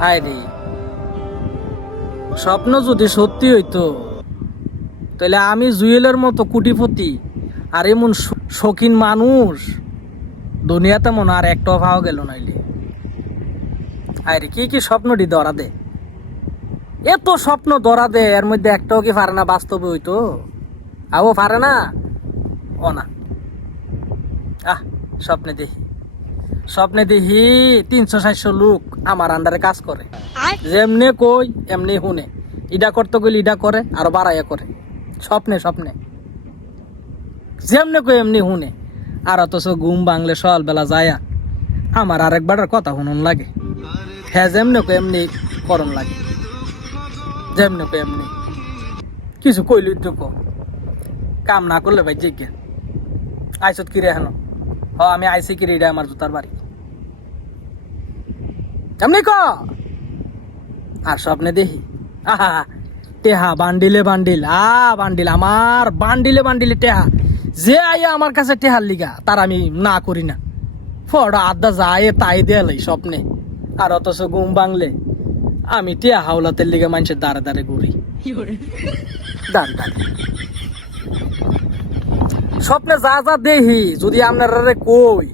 হায় রে, স্বপ্ন যদি সত্যি হইতো তাহলে আমি জুয়েলের মতো কোটিপতি আর এমন শৌখিন মানুষ দুনিয়াতে মনে আর একটাও পাওয়া গেল নাইলে। আরে কি কি স্বপ্নটি ধরা দে, এত স্বপ্ন ধরা দে, এর মধ্যে একটাও কি পারে না বাস্তবে হইতো? আও পারে না, ও না। স্বপ্নে দেখি 300-400 লোক আমার আন্ডারে কাজ করে, যেমনে কই এমনি শুনে, ইডা করতে গেলে ইডা করে আরো বাড়াইয়া করে। স্বপ্নে যেমনে কই এমনি শুনে, আর অথচ ঘুম ভাঙলে সকালবেলা যায়া আমার আরেকবারের কথা শুনুন লাগে। হ্যাঁ, যেমনে কই এমনি করণ লাগে, যেমনে কই এমনি। কিছু কইলি তো কাম না করলে ভাই জিজ্ঞেস আইসত কিরে হেন, আমি আইসি কিরে, এটা আমার জুতার বাড়ি, এমনি ক। আর স্বপ্নে দেখি টেহা বান্ডিলে বান্ডিল, বান্ডিল আমার বান্ডিলে টেহা, যে আইয়া আমার কাছে টেহার লিগা তার আমি না করি না, ফড়া আড্ডা যায় তাই দেয়ালাই স্বপ্নে। আর অথচ ঘুম ভাঙলে আমি টেহা হাওলাতের লিগে মানুষের দাঁড়ে দাঁড়ে ঘুরি, দাঁড়ে স্বপ্নে যা যা দেখি। যদি আপনারা কই,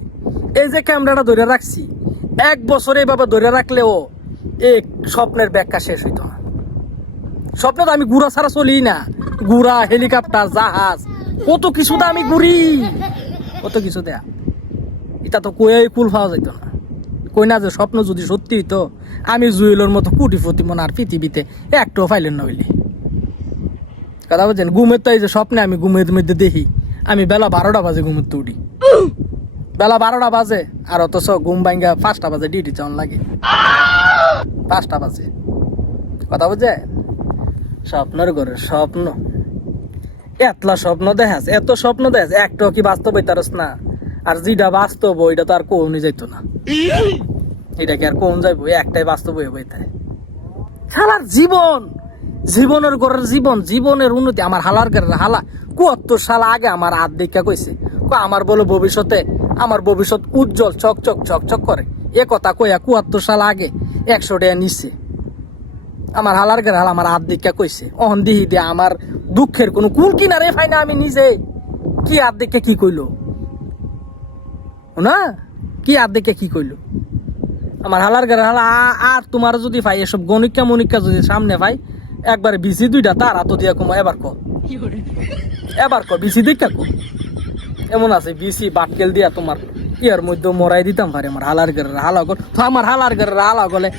এই যে ক্যামেরাটা ধরে রাখছি, 1 বছর এইভাবে ধরে রাখলেও এই স্বপ্নের ব্যাখ্যা শেষ হইতো না। স্বপ্নে তো আমি ঘুরা ছাড়া চলি না, ঘুরা, হেলিকপ্টার, জাহাজ, কত কিছু তো আমি ঘুরি, কত কিছু দেয়া। এটা তো কই কুল পাওয়া যাইতো না। কই না যে স্বপ্ন যদি সত্যি হইতো, আমি জুয়েলের মতো কোটিপতি মনে আর পৃথিবীতে একটাও পাইলেন না হইলে। কথা বলছেন, ঘুমের তো এই যে স্বপ্নে আমি ঘুমের মধ্যে দেখি আমি বেলা 12টা বাজে ঘুমের তো উঠি, বেলা 12টা বাজে, আর অথচ ঘুম ভাঙ্গা 5টা বাজে ডিউটি যাওয়ার লাগে, 5টা বাজে। কথা বুঝে, স্বপ্নের ঘরে স্বপ্ন, এতলা স্বপ্ন দেখাস, এত স্বপ্ন দেখাস, একটাও কি বাস্তব হইতারস না? আর যেটা বাস্তব ওইটা তো আর কোনই যাইতো না, এটা কি আর কোন যাইবো? একটাই বাস্তব হয়ে বইতে খেলার জীবনের ঘরের জীবনের উন্নতি। আমার হালার ঘরের হালা 72 সাল আগে আমার হাত দেখা কইছে, আমার বলো ভবিষ্যতে, আমার ভবিষ্যৎ উজ্জ্বল, চকচক করে। এ কথা কইয়া 72 সাল আগে 100 টাকা নিচ্ছে। আমার হালার ঘরের হালা আমার হাত দেখা কইছে, অহন দিহি দিয়ে আমার দুঃখের কোনো কুল কিনারে পাই না। আমি নিজে কি হাত দেখে কি কইলো না, কি হাত দেখে কি কইলো আমার হালার ঘরের হালা। আর তোমার যদি ভাই এসব গণিকা যদি সামনে ভাই, একবারে বিসি 2টা তার হাত দিয়া কমা, এবার ক বিসি দেখা কো। এমন আছে বিসি বাটকেল দিয়া তোমার ইয়ার মধ্যে মরাই দিতাম পারে আমার হালার ঘরের হালা গল। তো আমার হালার ঘরের হালা গলে